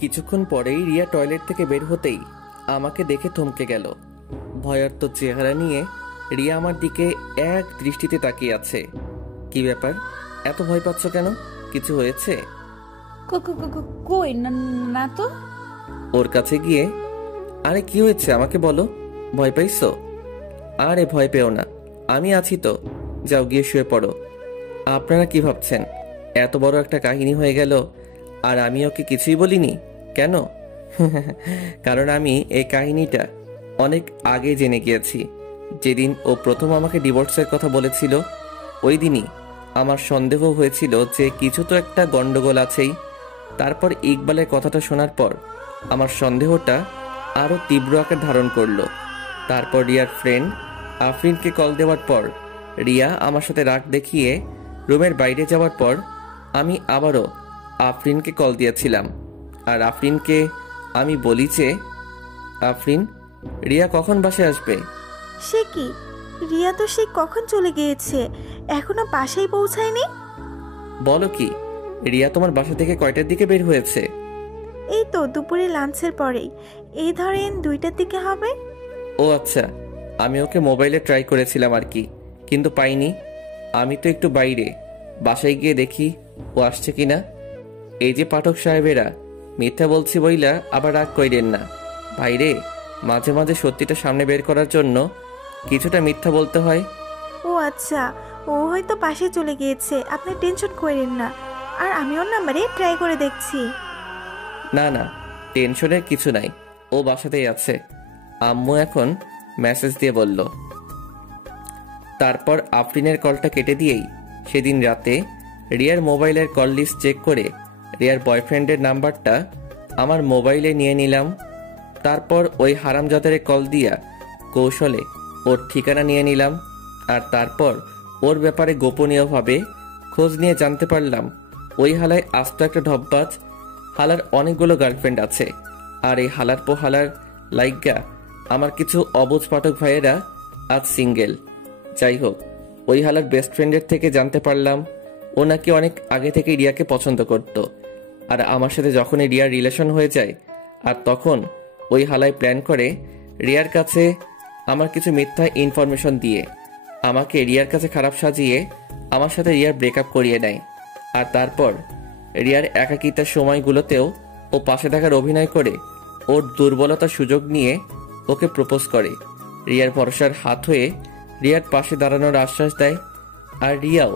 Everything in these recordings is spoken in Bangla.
কিছুক্ষণ পরেই রিয়া টয়লেট থেকে বের হতেই আমাকে দেখে থমকে গেল। ভয়ার্ত চেহারা নিয়ে রিয়া আমার দিকে এক দৃষ্টিতে তাকিয়ে আছে। কি ব্যাপার, এত ভয় পাচ্ছ কেন? কিছু হয়েছে? কই না তো। ওর কাছে গিয়ে, আরে কি হয়েছে আমাকে বলো, ভয় পাইছো? আরে ভয় পেও না, আমি আছি তো, যাও গিয়ে শুয়ে পড়ো। আপনারা কি ভাবছেন এত বড় একটা কাহিনী হয়ে গেল আর আমি ওকে কিছুই বলিনি কেন? কারণ আমি এই কাহিনীটা অনেক আগে জেনে গিয়েছি। যেদিন ও প্রথম আমাকে ডিভোর্সের কথা বলেছিল ওই দিনই আমার সন্দেহ হয়েছিল যে কিছু তো একটা গন্ডগোল আছেই। তারপর ইকবালের কথাটা শোনার পর আমার সন্দেহটা আরও তীব্র আকার ধারণ করলো। তারপর রিয়ার ফ্রেন্ড আফরিনকে কল দেওয়ার পর রিয়া আমার সাথে রাগ দেখিয়ে রুমের বাইরে যাওয়ার পর আমি আবারও আফরিনকে কল দিয়েছিলাম। আর আফরিনকে আমি বলি যে, আফরিন, রিয়া কখন বাসায় আসবে? সে কি, রিয়া তো সে কখন চলে গিয়েছে, এখনো বাসায় পৌঁছায়নি। বলো কি, রিয়া তোমার বাসা থেকে কয়টার দিকে বের হয়েছে? এই তো দুপুরে লাঞ্চের পরেই, এই ধরেন 2টার দিকে হবে। ও আচ্ছা, আমি ওকে মোবাইলে ট্রাই করেছিলাম আর কি, কিন্তু পাইনি। আমি তো একটু বাইরে, বাসায় গিয়ে দেখি ও আসছে কিনা। এই যে পাঠক সাহেবেরা, মিথ্যা বলছি বইলা আবার রাগ কইরেন না। বাইরে মাঝে মাঝে সত্যিটা সামনে বের করার জন্য কিছুটা মিথ্যা বলতে হয়। ও আচ্ছা, ও হয়তো পাশে চলে গিয়েছে, আপনি টেনশন করেন না। আর আমি ওর নাম্বারে ট্রাই করে দেখছি। না না, টেনশনের কিছু নাই, ও বাসাতেই আছে। আম্মু এখন মেসেজ দিয়ে বলল। তারপর আফরিনের কলটা কেটে দিয়েই সেদিন রাতে রিয়ার মোবাইলের কল লিস্ট চেক করে রিয়ার বয়ফ্রেন্ডের নাম্বারটা আমার মোবাইলে নিয়ে নিলাম। তারপর ওই হারামজাদারে কল দিয়া কৌশলে ওর ঠিকানা নিয়ে নিলাম। আর তারপর ওর ব্যাপারে গোপনীয়ভাবে খোঁজ নিয়ে জানতে পারলাম ওই হালায় আস্ত একটা ঢপবাজ। হালার অনেকগুলো গার্লফ্রেন্ড আছে, আর এই হালার পো হালার লাইগা আমার কিছু অবুঝ পাঠক ভাইয়েরা আজ সিঙ্গেল। যাই হোক, ওই হালার বেস্ট ফ্রেন্ডের থেকে জানতে পারলাম ও নাকি অনেক আগে থেকে রিয়াকে পছন্দ করত। আর আমার সাথে যখনই রিয়ার রিলেশন হয়ে যায়, আর তখন ওই হালায় প্ল্যান করে রিয়ার কাছে আমার কিছু মিথ্যা ইনফরমেশন দিয়ে আমাকে রিয়ার কাছে খারাপ সাজিয়ে আমার সাথে রিয়ার ব্রেকআপ করিয়ে নেয়। আর তারপর রিয়ার একাকিতার সময়গুলোতেও ও পাশে থাকার অভিনয় করে ওর দুর্বলতার সুযোগ নিয়ে ওকে প্রপোজ করে। রিয়ার ভরসার হাত হয়ে রিয়ার পাশে দাঁড়ানোর আশ্বাস দেয়। আর রিয়াও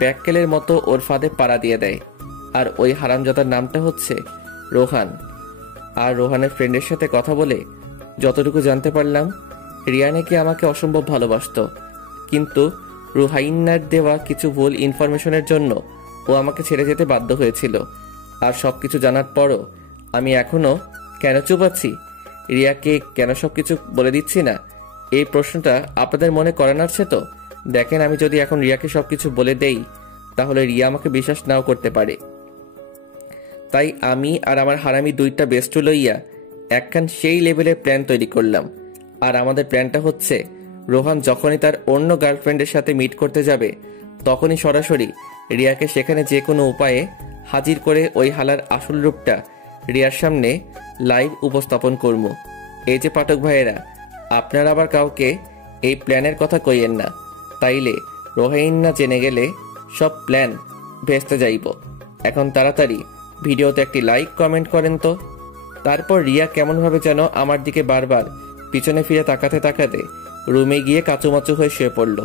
ব্যাককেলের মতো ওর ফাঁদে পাড়া দিয়ে দেয়। আর ওই হারামজাদার নামটা হচ্ছে রোহান। আর রোহানের ফ্রেন্ডের সাথে কথা বলে যতটুকু জানতে পারলাম, রিয়া নাকি আমাকে অসম্ভব ভালোবাসত, কিন্তু রুহাইন্নার দেওয়া কিছু ভুল ইনফরমেশনের জন্য ও আমাকে ছেড়ে যেতে বাধ্য হয়েছিল। আর সবকিছু জানার পরও আমি এখনো কেন চুপ আছি, রিয়াকে কেন সবকিছু বলে দিচ্ছি না, এই প্রশ্নটা আপনাদের মনে করে নাড়ছে তো? দেখেন, আমি যদি এখন রিয়াকে সবকিছু বলে দেই তাহলে রিয়া আমাকে বিশ্বাস নাও করতে পারে। তাই আমি আর আমার হারামি দুইটা বেস্টু লইয়া একখান সেই লেভেলের প্ল্যান তৈরি করলাম। আর আমাদের প্ল্যানটা হচ্ছে, রোহান যখনই তার অন্য গার্লফ্রেন্ডের সাথে মিট করতে যাবে তখনই সরাসরি রিয়াকে সেখানে যে কোনো উপায়ে হাজির করে ওই হালার আসল রূপটা রিয়ার সামনে লাইভ উপস্থাপন করব। এই যে পাঠক ভাইয়েরা, আপনারা আবার কাউকে এই প্ল্যানের কথা কইয়েন না, তাইলে রোহাইন্না জেনে গেলে সব প্ল্যান ভেস্তে যাইব। এখন তাড়াতাড়ি ভিডিওতে একটি লাইক কমেন্ট করেন তো। তারপর রিয়া কেমনভাবে যেন আমার দিকে বারবার পিছনে ফিরে তাকাতে তাকাতে রুমে গিয়ে কাচুমাচু হয়ে শুয়ে পড়ল।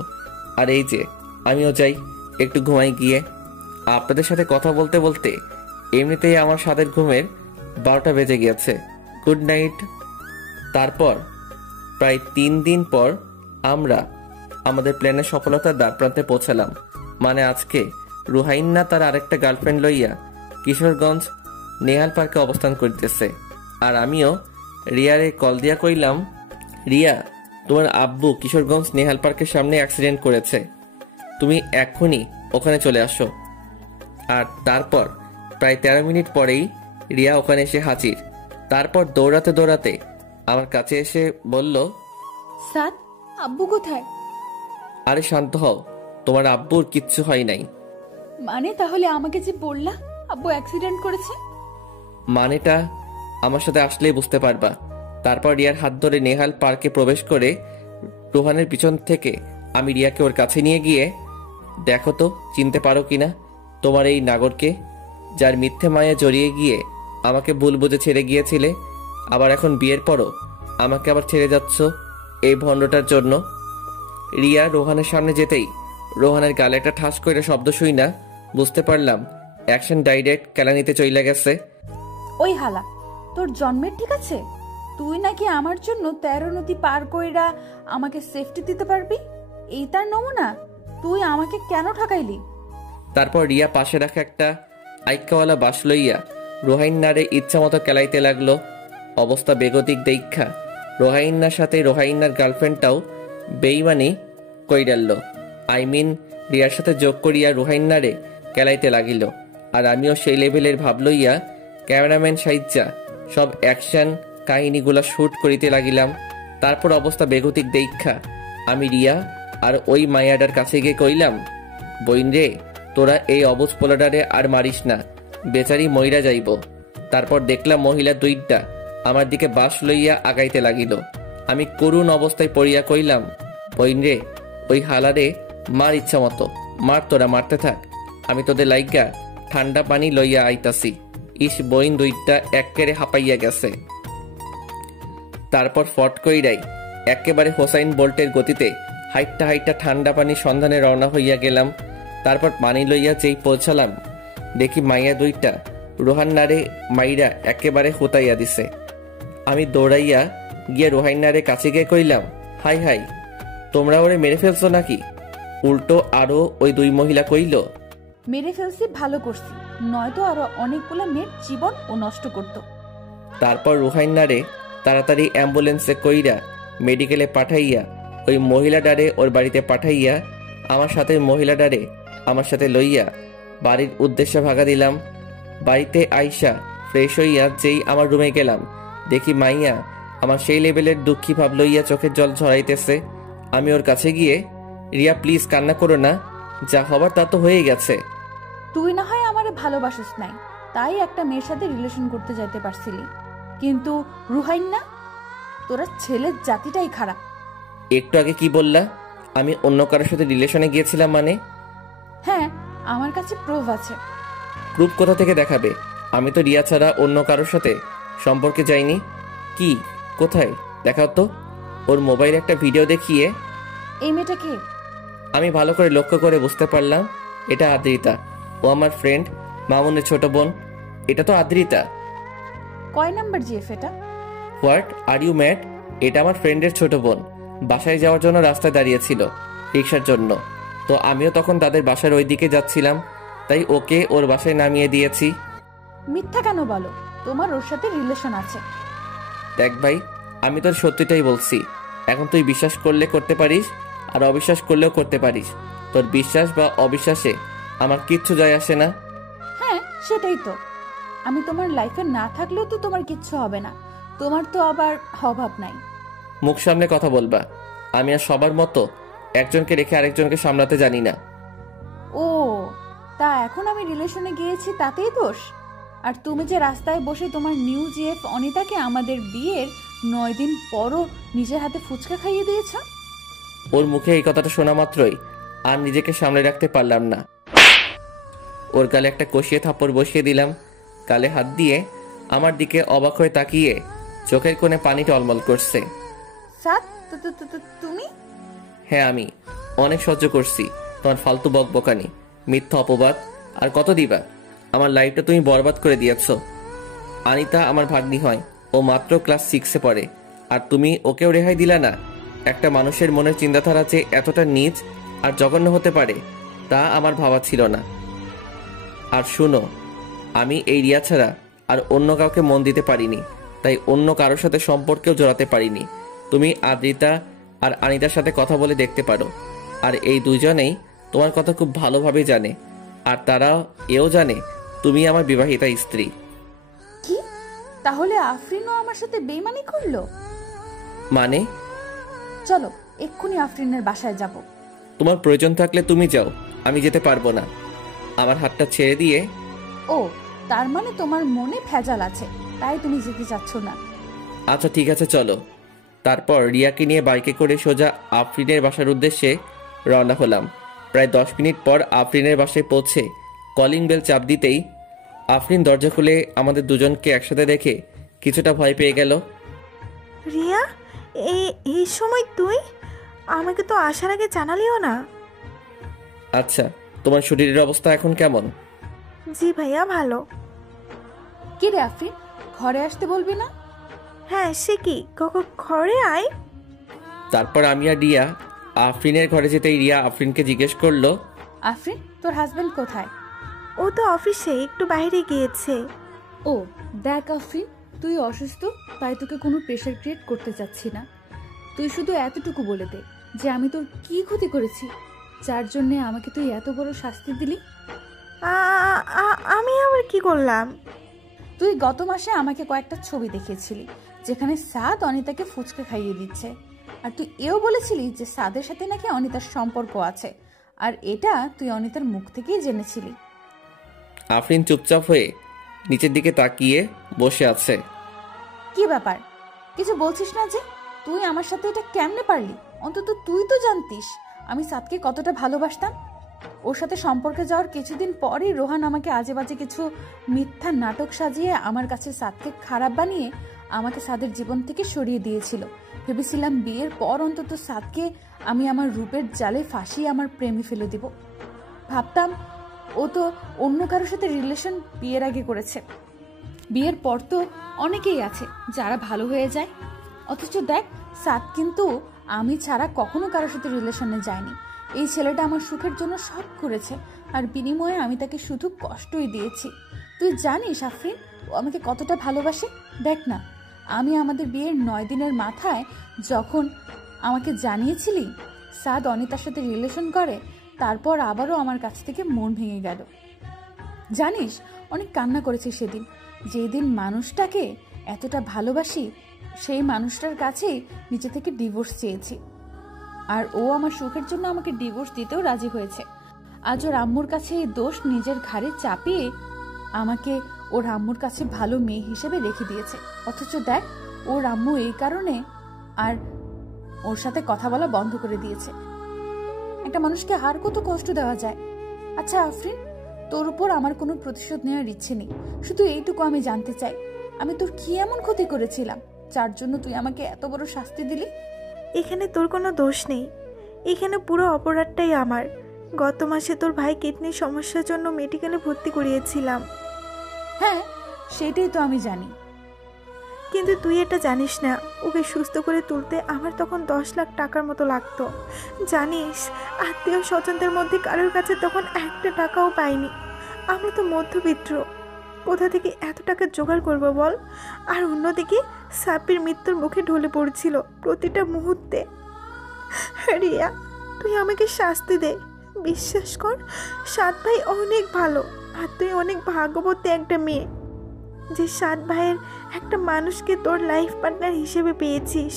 আর এই যে আমিও যাই একটু ঘুমাই গিয়ে। আপনাদের সাথে কথা বলতে বলতে এমনিতেই আমার সাদের ঘুমের 12টা বেজে গিয়েছে। Good night. তারপর প্রায় 3 দিন পর আমরা আমাদের প্ল্যানের সফলতার দ্বারপ্রান্তে পৌঁছালাম। মানে আজকে রুহাইন্না তার আরেকটা গার্লফ্রেন্ড লইয়া কিশোরগঞ্জ নেহাল পার্কে অবস্থান করিতেছে। আর আমিও রিয়ারে কল দিয়া কইলাম, রিয়া, তোমার আব্বু কিশোরগঞ্জ নেহাল পার্কের সামনে অ্যাক্সিডেন্ট করেছে, তুমি এক্ষুনি ওখানে চলে আসো। আর তারপর প্রায় 13 মিনিট পরেই রিয়া ওখানে এসে হাজির। তারপর দৌড়াতে দৌড়াতে আমার কাছে এসে বলল, স্যার, আব্বু কোথায়? আরে শান্ত হও, তোমার আব্বুর কিচ্ছু হয় নাই। মানে তাহলে আমাকে যে বললা আব্বু অ্যাক্সিডেন্ট করেছে? মানেটা আমার সাথে আসলেই বুঝতে পারবা। তারপর রিয়ার হাত ধরে নেহাল পার্কে প্রবেশ করে রোহানের পিছন থেকে আমি রিয়াকে ওর কাছে নিয়ে গিয়ে, দেখো তো চিনতে পারো কিনা তোমার এই নাগরকে, যার মিথ্যে মায়ে জড়িয়ে গিয়ে আমাকে ভুল বুঝে ছেড়ে গিয়েছিলে, আবার এখন বিয়ের পরও আমাকে আবার ছেড়ে যাচ্ছ এই ভণ্ডটার জন্য। রিয়া রোহানের সামনে যেতেই রোহানের গালে একটা ঠাস করে শব্দ শুই না, বুঝতে পারলাম অ্যাকশন ডাইরেক্ট কেলানিতে চইলা গেছে। ওই হালা, তোর জন্মের ঠিক আছে? তুই নাকি আমার জন্য 13 নদী পার কইরা আমাকে সেফটি দিতে পারবি? এই তার নমুনা? তুই আমাকে কেন ঠকাইলি? তারপর রিয়া পাশে রাখা একটা আইক্কাওয়ালা বাস লইয়া রোহাইন্নারে ইচ্ছা মতো কেলাইতে লাগলো। অবস্থা বেগতিক দেখা রোহাইন্নার সাথে রোহাইন্নার গার্লফ্রেন্ডটাও বেইমানি কইরাল্ল। রিয়ার সাথে যোগ করিয়া রোহাইন্নারে কেলাইতে লাগিল। আর আমিও সেই লেভেলের ভাব লইয়া ক্যামেরাম্যান সাইজ্জা সব অ্যাকশন কাহিনীগুলা শুট করিতে লাগিলাম। তারপর অবস্থা বেগতিক দেখা আমি রিয়া আর ওই মায়াডার কাছে গিয়ে কইলাম, বইন রে, তোরা এই অবুজ পোলাডারে আর মারিস না, বেচারি মইরা যাইব। তারপর দেখলাম মহিলা দুইটা আমার দিকে বাস লইয়া আগাইতে লাগিল। আমি করুণ অবস্থায় পড়িয়া কইলাম, বইন রে, ওই হালারে মার ইচ্ছা মতো মার, তোরা মারতে থাক, আমি তোদের লাইগা ঠান্ডা পানি লইয়া আইতাছি। ইস, বইন দুইটা একেবারে হাঁপাইয়া গেছে। তারপর ফট কইরাই একেবারে হোসাইন বোল্টের গতিতে হাইটটা হাইটটা ঠান্ডা পানি সন্ধানে রওনা হইয়া গেলাম। তারপর পানি লইয়া যেই পৌঁছালাম, দেখি মাইয়া দুইটা রোহান্নারে মাইরা একেবারে হোতাইয়া দিছে। আমি দৌড়াইয়া গিয়ে রোহান্নারে কাছে গিয়ে কইলাম, হাই হাই, তোমরা ওরে মেরে ফেলছো নাকি? উল্টো আরো ওই দুই মহিলা কইল, মেরে ফেলছি, ভালো করছি, নয়তো আরো অনেকগুলা মেয়ের জীবন ও নষ্ট করতো। তারপর রোহাইন্নারে তাড়াতাড়ি অ্যাম্বুলেন্সে কইরা মেডিকেলে পাঠাইয়া ওই মহিলাডারে ওর বাড়িতে পাঠাইয়া আমার সাথে মহিলাডারে আমার সাথে লইয়া বাড়ির উদ্দেশ্যে ভাগা দিলাম। বাড়িতে আইসা ফ্রেশ হইয়া যেই আমার রুমে গেলাম, দেখি মাইয়া আমার সেই লেভেলের দুঃখী ভাব লইয়া চোখের জল ঝরাইতেছে। আমি ওর কাছে গিয়ে, রিয়া প্লিজ কান্না করো না, যা হবার তা তো হয়ে গেছে। তুই না হয় আমারে ভালোবাসিস নাই, তাই একটা মেয়ের সাথে রিলেশন করতে যাইতে পারছিলি, কিন্তু রুহাইন না, তোরা ছেলের জাতিটাই খারাপ। একটু আগে কি বললা আমি অন্য কারোর সাথে রিলেশনে গিয়েছিলাম? মানে? হ্যাঁ, আমার কাছে প্রুফ আছে। প্রুফ কোথা থেকে দেখাবে? আমি তো রিয়া ছাড়া অন্য কারোর সাথে সম্পর্কে যাইনি। কি, কোথায় দেখাও তো। ওর মোবাইলে একটা ভিডিও দেখিয়ে। এই মেয়েটা কে? আমি ভালো করে লক্ষ্য করে বুঝতে পারলাম এটা আদ্রিতা, ও আমার ফ্রেন্ড মামুনের ছোট বোন। এটা তো আদ্রিতা। কয় নাম্বার জিএফ এটা? What are you mad? এটা আমার ফ্রেন্ডের ছোট বোন, বাসায় যাওয়ার জন্য রাস্তায় দাঁড়িয়েছিল রিক্সার জন্য। তো আমিও তখন তাদের বাসার ওই দিকে যাচ্ছিলাম, তাই ওকে ওর বাসায় নামিয়ে দিয়েছি। মিথ্যা কেন বলো? তোমার ওর সাথে রিলেশন আছে। দেখ ভাই, আমি তোর সত্যিটাই বলছি। এখন তুই বিশ্বাস করলে করতে পারিস, আর অবিশ্বাস করলেও করতে পারিস। তোর বিশ্বাস বা অবিশ্বাসে আমার কিচ্ছু যায় আসে না। হ্যাঁ, সেটাই তো। আমি তোমার লাইফে না থাকলেও তো তোমার কিচ্ছু হবে না, তোমার তো আবার অভাব নাই। মুখ সামনে কথা বলবা। আমি আর সবার মতো একজনকে রেখে আরেকজনকে সামলাতে জানি না। ও, তা এখন আমি রিলেশনে গিয়েছি তাতেই দোষ? আর তুমি যে রাস্তায় বসে তোমার নিউ জিএফ অনিতাকে আমাদের বিয়ের 9 দিন পরও নিজের হাতে ফুচকা খাইয়ে দিয়েছ। ওর মুখে এই কথাটা শোনা মাত্রই আর নিজেকে সামলে রাখতে পারলাম না। ওর গালে একটা কষিয়ে থাপ্পড় বসিয়ে দিলাম। গালে হাত দিয়ে আমার দিকে অবাক হয়ে তাকিয়ে চোখের কোণে পানি টলমল করছে। সাত, তুমি? হ্যাঁ, আমি অনেক সহ্য করছি তোমার ফালতু বকবকানি, মিথ্যা অপবাদ, আর কত দিবা। আমার লাইফটা তুমি বরবাদ করে দিয়েছ। আনিতা আমার ভাগ্নি হয়, ও মাত্র ক্লাস 6-এ পড়ে, আর তুমি ওকেও রেহাই দিলা না। একটা মানুষের মনের চিন্তাধারা যে এতটা নীচ আর জঘন্য হতে পারে তা আমার ভাবা ছিল না। আর শুনো, আমি এই রিয়া ছাড়া আর অন্য কাউকে মন দিতে পারিনি, তাই অন্য কারোর সাথে সম্পর্কেও জড়াতে পারিনি। তুমি আদ্রিতা আর আনিতার সাথে কথা বলে দেখতে পারো, আর এই দুজনেই তোমার কথা খুব ভালোভাবে জানে, আর তারা এও জানে তুমি আমার বিবাহিতা স্ত্রী। কি? তাহলে আফরিনও আমার সাথে বেইমানি করলো? মানে? চলো এক্ষুনি আফরিনের বাসায় যাব। তোমার প্রয়োজন থাকলে তুমি যাও, আমি যেতে পারবো না। আমার হাতটা ছেড়ে দিয়ে, ও তার মানে তোমার মনে ভেজাল আছে, তাই তুমি যেতে চাচ্ছ না। আচ্ছা ঠিক আছে চলো। তারপর রিয়াকে নিয়ে বাইকে করে সোজা আফরিনের বাসার উদ্দেশ্যে রওনা হলাম। প্রায় 10 মিনিট পর আফরিনের বাসায় পৌঁছে কলিং বেল চাপ দিতেই আফরিন দরজা খুলে আমাদের দুজনকে একসাথে দেখে কিছুটা ভয় পেয়ে গেল। রিয়া, এই সময় তুই? আমাকে তো আসার আগে জানালিও না। আচ্ছা, তোমার শরীরের অবস্থা এখন কেমন? জি ভাইয়া, ভালো। কি রে আফরিন, ঘরে আসতে বলবি না? হ্যাঁ, সে কি, ঘরে আয়। তারপর আমি আর রিয়া আফরিনের ঘরে যেতেই রিয়া আফরিনকে জিজ্ঞেস করলো, আফরিন, তোর হাজবেন্ড কোথায়? ও তো অফিসে একটু বাইরে গিয়েছে। ও দেখ আফরিন, তুই অসুস্থ, তাই তোকে কোনো প্রেশার ক্রিয়েট করতে চাচ্ছি না। তুই শুধু এতটুকু বলে দে যে আমি তোর কি ক্ষতি করেছি যার জন্যে আমাকে তুই এত বড় শাস্তি দিলি। আমি আবার কি করলাম? তুই গত মাসে আমাকে কয়েকটা ছবি দেখিয়েছিলি যেখানে সাদ অনিতাকে ফুচকা খাইয়ে দিচ্ছে, আর তুই এও বলেছিলি যে সাদের সাথে নাকি অনিতার সম্পর্ক আছে, আর এটা তুই অনিতার মুখ থেকেই জেনেছিলি। আফরিন চুপচাপ হয়ে নিচের দিকে তাকিয়ে বসে আছে। কি ব্যাপার, কিছু বলছিস না যে? তুই আমার সাথে এটা কেমনে পারলি? অন্তত তুই তো জানতিস আমি সাদকে কতটা ভালোবাসতাম। ওর সাথে সম্পর্কে যাওয়ার কিছুদিন পরই রোহান আমাকে আজে বাজে কিছু মিথ্যা নাটক সাজিয়ে আমার কাছে সাদকে খারাপ বানিয়ে আমাকে সাদের জীবন থেকে সরিয়ে দিয়েছিল। ভেবেছিলাম বিয়ের পর অন্তত সাদকে আমি আমার রূপের জালে ফাঁসিয়ে আমার প্রেমে ফেলে দিব। ভাবতাম ও তো অন্য কারোর সাথে রিলেশন বিয়ের আগে করেছে, বিয়ের পর তো অনেকেই আছে যারা ভালো হয়ে যায়। অথচ দেখ, সাদ কিন্তু আমি ছাড়া কখনো কারোর সাথে রিলেশনে যায়নি। এই ছেলেটা আমার সুখের জন্য সব করেছে, আর বিনিময়ে আমি তাকে শুধু কষ্টই দিয়েছি। তুই জানিস আফরিন, ও আমাকে কতটা ভালোবাসে। দেখ না, আমি আমাদের বিয়ের 9 দিনের মাথায় যখন আমাকে জানিয়েছিলি সাদ অনিতার সাথে রিলেশন করে, তারপর আবারও আমার কাছ থেকে মন ভেঙে গেল। জানিস, অনেক কান্না করেছি সেদিন। যেদিন মানুষটাকে এতটা ভালোবাসি সেই মানুষটার কাছেই নিজে থেকে ডিভোর্স চেয়েছি, আর ও আমার সুখের জন্য আমাকে ডিভোর্স দিতেও রাজি হয়েছে। আজ ওর আম্মুর কাছে এই দোষ নিজের ঘাড়ে চাপিয়ে আমাকে ওর আম্মুর কাছে ভালো মেয়ে হিসেবে রেখে দিয়েছে। অথচ দেখ, ওর আম্মু এই কারণে আর ওর সাথে কথা বলা বন্ধ করে দিয়েছে। একটা মানুষকে আর কত কষ্ট দেওয়া যায়। আচ্ছা আফরিন, তোর উপর আমার কোনো প্রতিশোধ নেওয়ার ইচ্ছে নেই, শুধু এইটুকু আমি জানতে চাই, আমি তোর কি এমন ক্ষতি করেছিলাম যার জন্য তুই আমাকে এত বড় শাস্তি দিলি? এখানে তোর কোনো দোষ নেই, এখানে পুরো অপরাধটাই আমার। গত মাসে তোর ভাই কিডনির সমস্যার জন্য মেডিকেলে ভর্তি করিয়েছিলাম। হ্যাঁ, সেটাই তো আমি জানি, কিন্তু তুই এটা জানিস না, ওকে সুস্থ করে তুলতে আমার তখন 10 লাখ টাকার মতো লাগতো। জানিস, আত্মীয় স্বজনদের মধ্যে কারোর কাছে তখন একটা টাকাও পাইনি। আমরা তো মধ্যবিত্ত, কোথা থেকে এত টাকা জোগাড় করবো বল? আর অন্যদিকে সাব্বির মৃত্যুর মুখে ঢলে পড়ছিল প্রতিটা মুহূর্তে। রিয়া, তুই আমাকে শাস্তি দে। বিশ্বাস কর, সাত ভাই অনেক ভালো, আর তুই অনেক ভাগ্যবতী একটা মেয়ে যে 7 ভাইয়ের একটা মানুষকে তোর লাইফ পার্টনার হিসেবে পেয়েছিস।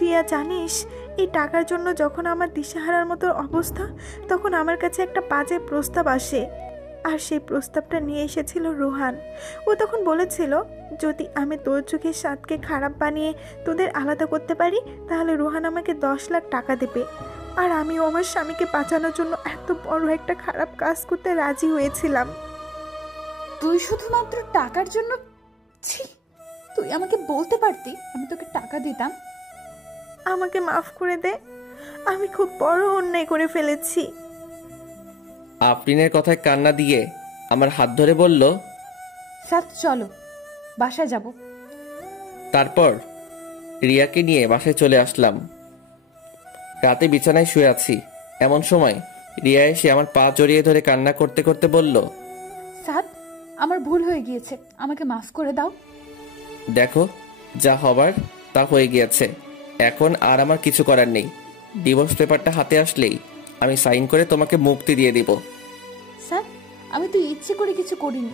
রিয়া, জানিস, এই টাকার জন্য যখন আমার দিশাহারার মতো অবস্থা, তখন আমার কাছে একটা বাজে প্রস্তাব আসে, আর সেই প্রস্তাবটা নিয়ে এসেছিল রোহান। ও তখন বলেছিল, যদি আমি তোর চোখে সাদকে খারাপ বানিয়ে তোদের আলাদা করতে পারি তাহলে রোহান আমাকে 10 লাখ টাকা দেবে। আর আমিও আমার স্বামীকে বাঁচানোর জন্য এত বড় একটা খারাপ কাজ করতে রাজি হয়েছিলাম। তুই শুধুমাত্র টাকার জন্য? ছি, তুই আমাকে বলতে পারতি, আমি তোকে টাকা দিতাম। আমাকে মাফ করে দে, আমি খুব বড় অন্যায় করে ফেলেছি। আফরিনের কথায় কান্না দিয়ে আমার হাত ধরে বলল, সাথ চলো, বাসায় যাব। তারপর রিয়াকে নিয়ে বাসায় চলে আসলাম। রাতে বিছানায় শুয়ে আছি, এমন সময় রিয়া এসে আমার পা জড়িয়ে ধরে কান্না করতে করতে বলল, সাদ, আমার ভুল হয়ে গিয়েছে, আমাকে মাফ করে দাও। দেখো, যা হবার তা হয়ে গিয়েছে, এখন আর আমার কিছু করার নেই। ডিভোর্স পেপারটা হাতে আসলেই আমি সাইন করে তোমাকে মুক্তি দিয়ে দিব। স্যার, আমি তো ইচ্ছে করে কিছু করিনি,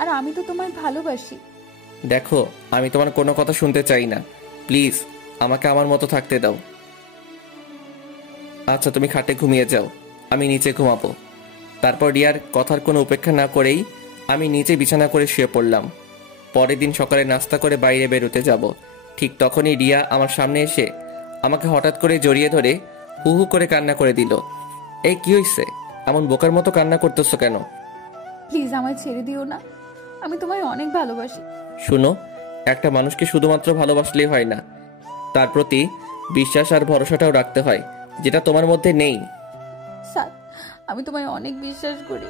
আর আমি তো তোমায় ভালোবাসি। দেখো, আমি তোমার কোনো কথা শুনতে চাই না, প্লিজ আমাকে আমার মতো থাকতে দাও। আচ্ছা, তুমি খাটে ঘুমিয়ে যাও, আমি নিচে ঘুমাবো। তারপর রিয়ার কথার কোনো উপেক্ষা না করেই আমি নিচে বিছানা করে শুয়ে পড়লাম। পরের দিন সকালে নাস্তা করে বাইরে বেরোতে যাব, ঠিক তখনই রিয়া আমার সামনে এসে আমাকে হঠাৎ করে জড়িয়ে ধরে হু হু করে কান্না করে দিল। এই কি হয়েছে? এমন বোকার মতো কান্না করতেছো কেন? প্লিজ আমায় ছেড়ে দিও না, আমি তোমায় অনেক ভালোবাসি। শুনো, একটা মানুষকে শুধুমাত্র ভালোবাসলেই হয় না, তার প্রতি বিশ্বাস আর ভরসাটাও রাখতে হয়, যেটা তোমার মধ্যে নেই। স্যার, আমি তোমায় অনেক বিশ্বাস করি।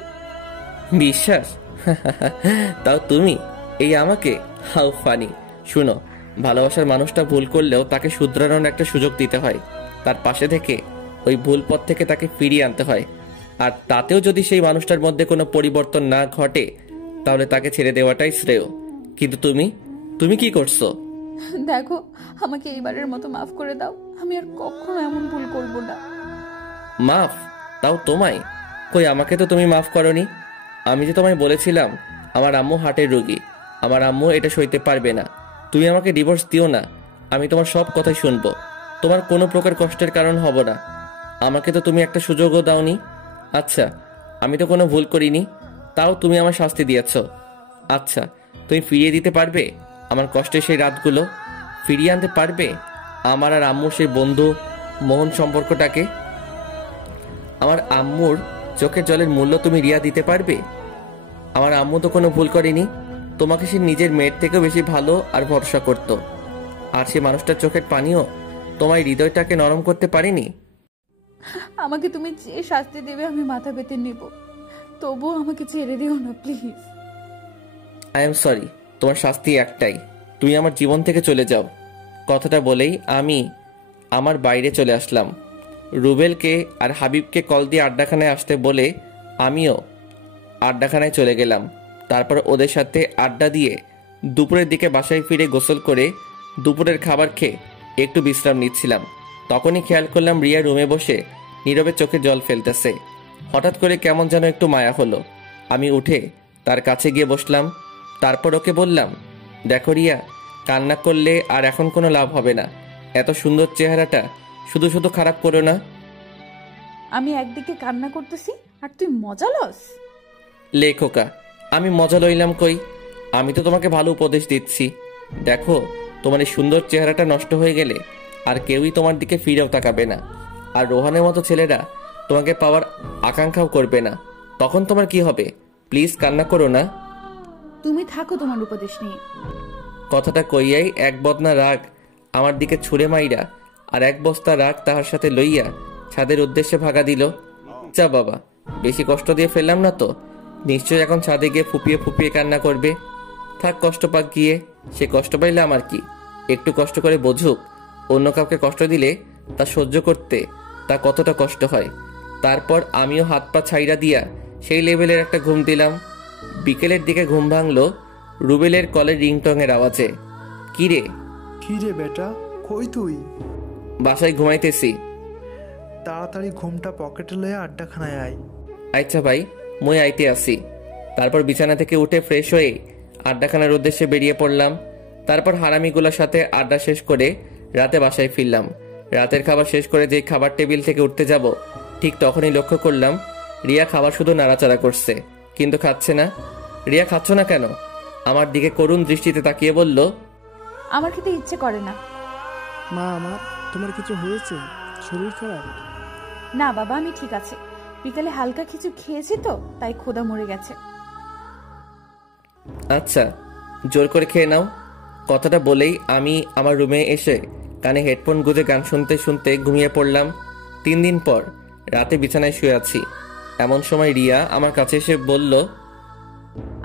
বিশ্বাস? তাও তুমি, এই আমাকে? How funny. শুনো, ভালোবাসার মানুষটা ভুল করলেও তাকে শুধরানোর একটা সুযোগ দিতে হয়, তার পাশে থেকে ওই ভুল পথ থেকে তাকে ফিরিয়ে আনতে হয়। আর তাতেও যদি সেই মানুষটার মধ্যে কোনো পরিবর্তন না ঘটে, তাহলে তাকে ছেড়ে দেওয়াটাই শ্রেয়। কিন্তু তুমি কি করছো? দেখো, আমাকে এইবারের মতো মাফ করে দাও, আমি আর কখনো এমন ভুল করব না। মাফ? তাও তোমায়? কই, আমাকে তো তুমি মাফ করনি। আমি যে তোমায় বলেছিলাম আমার আম্মু হার্টের রোগী, আমার আম্মু এটা সইতে পারবে না। তুমি আমাকে ডিভোর্স দিও না, আমি তোমার সব কথাই শুনবো, তোমার কোনো প্রকার কষ্টের কারণ হব না। আমাকে তো তুমি একটা সুযোগও দাওনি। আচ্ছা, আমি তো কোনো ভুল করিনি, তাও তুমি আমার শাস্তি দিয়েছ। আচ্ছা, তুমি ফিরিয়ে দিতে পারবে আমার কষ্টের সেই রাতগুলো? ফিরিয়ে আনতে পারবে আমার আর আম্মুর সেই বন্ধু মোহন সম্পর্কটাকে? আমার আম্মুর চোখের জলের মূল্য তুমি রিয়া দিতে পারবে? আমার আম্মু তো কোনো ভুল করেনি, তোমাকে সে নিজের মেয়ের থেকেও বেশি ভালো আর ভরসা করত। আর সে মানুষটার চোখের পানিও তোমার হৃদয়টাকে নরম করতে পারেনি। আমাকে তুমি যে শাস্তি দেবে আমি মাথা পেতে নেব, তবুও আমাকে ছেড়ে দিও না প্লিজ। আই এম সরি, তোমার শাস্তি একটাই, তুমি আমার জীবন থেকে চলে যাও। কথাটা বলেই আমি আমার বাইরে চলে আসলাম। রুবেলকে আর হাবিবকে কল দিয়ে আড্ডাখানায় আসতে বলে আমিও আড্ডাখানায় চলে গেলাম। তারপর ওদের সাথে আড্ডা দিয়ে দুপুরের দিকে বাসায় ফিরে গোসল করে দুপুরের খাবার খেয়ে একটু বিশ্রাম নিচ্ছিলাম। তখনই খেয়াল করলাম রিয়া রুমে বসে নীরবে চোখে জল ফেলতেছে। হঠাৎ করে কেমন যেন একটু মায়া হলো। আমি উঠে তার কাছে গিয়ে বসলাম। তারপর ওকে বললাম, দেখো রিয়া, কান্না করলে আর এখন কোনো লাভ হবে না। এত সুন্দর চেহারাটা শুধু শুধু খারাপ করো না। আমি একদিকে কান্না করতেছি আর তুই মজা লস? লেখোকা, আমি মজা লইলাম কই? আমি তো তোমাকে ভালো উপদেশ দিচ্ছি। দেখো, তোমার এই সুন্দর চেহারাটা নষ্ট হয়ে গেলে আর কেউই তোমার দিকে ফিরেও তাকাবে না, আর রোহানের মতো ছেলেরা তোমাকে পাওয়ার আকাঙ্ক্ষাও করবে না। তখন তোমার কি হবে? প্লিজ কান্না করো না। তুমি থাকো তোমার উপদেশ নিয়ে। কথাটা কইয়াই এক বদনা রাগ আমার দিকে ছুঁড়ে মাইরা আর এক বস্তা রাগ তাহার সাথে লইয়া ছাদের উদ্দেশ্যে ভাগা দিল। যা বাবা, বেশি কষ্ট দিয়ে ফেললাম না তো? নিশ্চয়ই এখন ছাদে গিয়ে ফুপিয়ে ফুপিয়ে কান্না করবে। থাক, কষ্ট পাক গিয়ে, সে কষ্ট পাইলে আমার কি? একটু কষ্ট করে বোঝুক, অন্য কাউকে কষ্ট দিলে তা সহ্য করতে তা কতটা কষ্ট হয়। তারপর আমিও হাত পা ছাইরা দিয়া সেই লেভেলের একটা ঘুম দিলাম। বিকেলের দিকে ঘুম ভাঙলো রুবেলের কলের রিংটংয়ের আওয়াজে। কিরে বেটা, কই তুই? বাসায় ঘুমাইতেছি। তাড়াতাড়ি ঘুমটা পকেটে লয়ে আড্ডাখানায় আয়। আচ্ছা ভাই, মই আইতে আসি। তারপর বিছানা থেকে উঠে ফ্রেশ হয়ে আড্ডাখানার উদ্দেশ্যে বেরিয়ে পড়লাম। তারপর হারামিগুলোর সাথে আড্ডা শেষ করে রাতে বাসায় ফিরলাম। রাতের খাবার শেষ করে যেই খাবার টেবিল থেকে উঠতে যাব, ঠিক তখনই লক্ষ্য করলাম রিয়া খাবার শুধু নাড়াচাড়া করছে, কিন্তু খাচ্ছে না। রিয়া, খাচ্ছ না কেন? আমার দিকে করুণ দৃষ্টিতে তাকিয়ে বলল, আমার খেতে ইচ্ছে করে না। মা, আমার তোমার কিছু হয়েছে? শরীর খারাপ? না বাবা, আমি ঠিক আছে। বিকালে হালকা কিছু খেয়েছি তো, তাই ক্ষুধা মরে গেছে। আচ্ছা, জোর করে খেয়ে নাও। কথাটা বলেই আমি আমার রুমে এসে কানে হেডফোন গুঁজে গান শুনতে শুনতে ঘুমিয়ে পড়লাম। 3 দিন পর রাতে বিছানায় শুয়ে আছি। এমন সময় রিয়া আমার কাছে এসে বলল,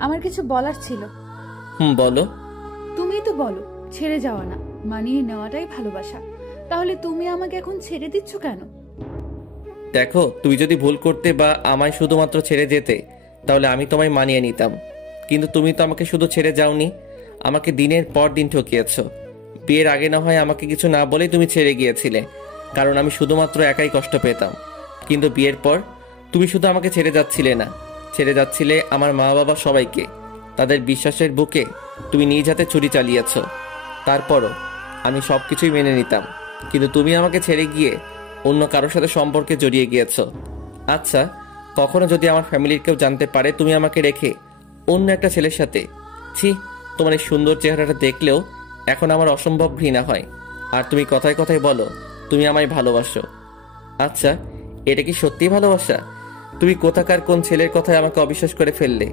আমার কিছু বলার ছিল। বলো। তুমি তো বলো ছেড়ে যাওয়া না, মানিয়ে নেওয়াটাই ভালোবাসা। তাহলে তুমি আমাকে এখন ছেড়ে দিচ্ছ কেন? দেখো, তুই যদি ভুল করতে বা আমায় শুধুমাত্র ছেড়ে যেতে, তাহলে আমি তোমায় মানিয়ে নিতাম। কিন্তু তুমি তো আমাকে শুধু ছেড়ে যাওনি, আমাকে দিনের পর দিন ঠকিয়েছ। বিয়ের আগে না হয় আমাকে কিছু না বলেই তুমি ছেড়ে গিয়েছিলে, কারণ আমি শুধুমাত্র একাই কষ্ট পেতাম। কিন্তু বিয়ের পর তুমি শুধু আমাকে ছেড়ে যাচ্ছিলে না, ছেড়ে যাচ্ছিলে আমার মা বাবা সবাইকে। তাদের বিশ্বাসের বুকে তুমি নিজ হাতে ছুরি চালিয়েছ। তারপরও আমি সবকিছুই মেনে নিতাম, কিন্তু তুমি আমাকে ছেড়ে গিয়ে অন্য কারোর সাথে সম্পর্কে জড়িয়ে গিয়েছ। আচ্ছা, কখনো যদি আমার ফ্যামিলির কেউ জানতে পারে তুমি আমাকে রেখে অন্য একটা ছেলের সাথে। ছি, তোমার এই সুন্দর চেহারাটা দেখলেও এখন আমার অসম্ভব ঘৃণা হয়। আর তুমি কথায় কথায় বলো তুমি আমায় ভালোবাসো। আচ্ছা, এটা কি সত্যিই ভালোবাসা? তুমি কোথাকার কোন ছেলের কথায় আমাকে অবিশ্বাস করে ফেললে?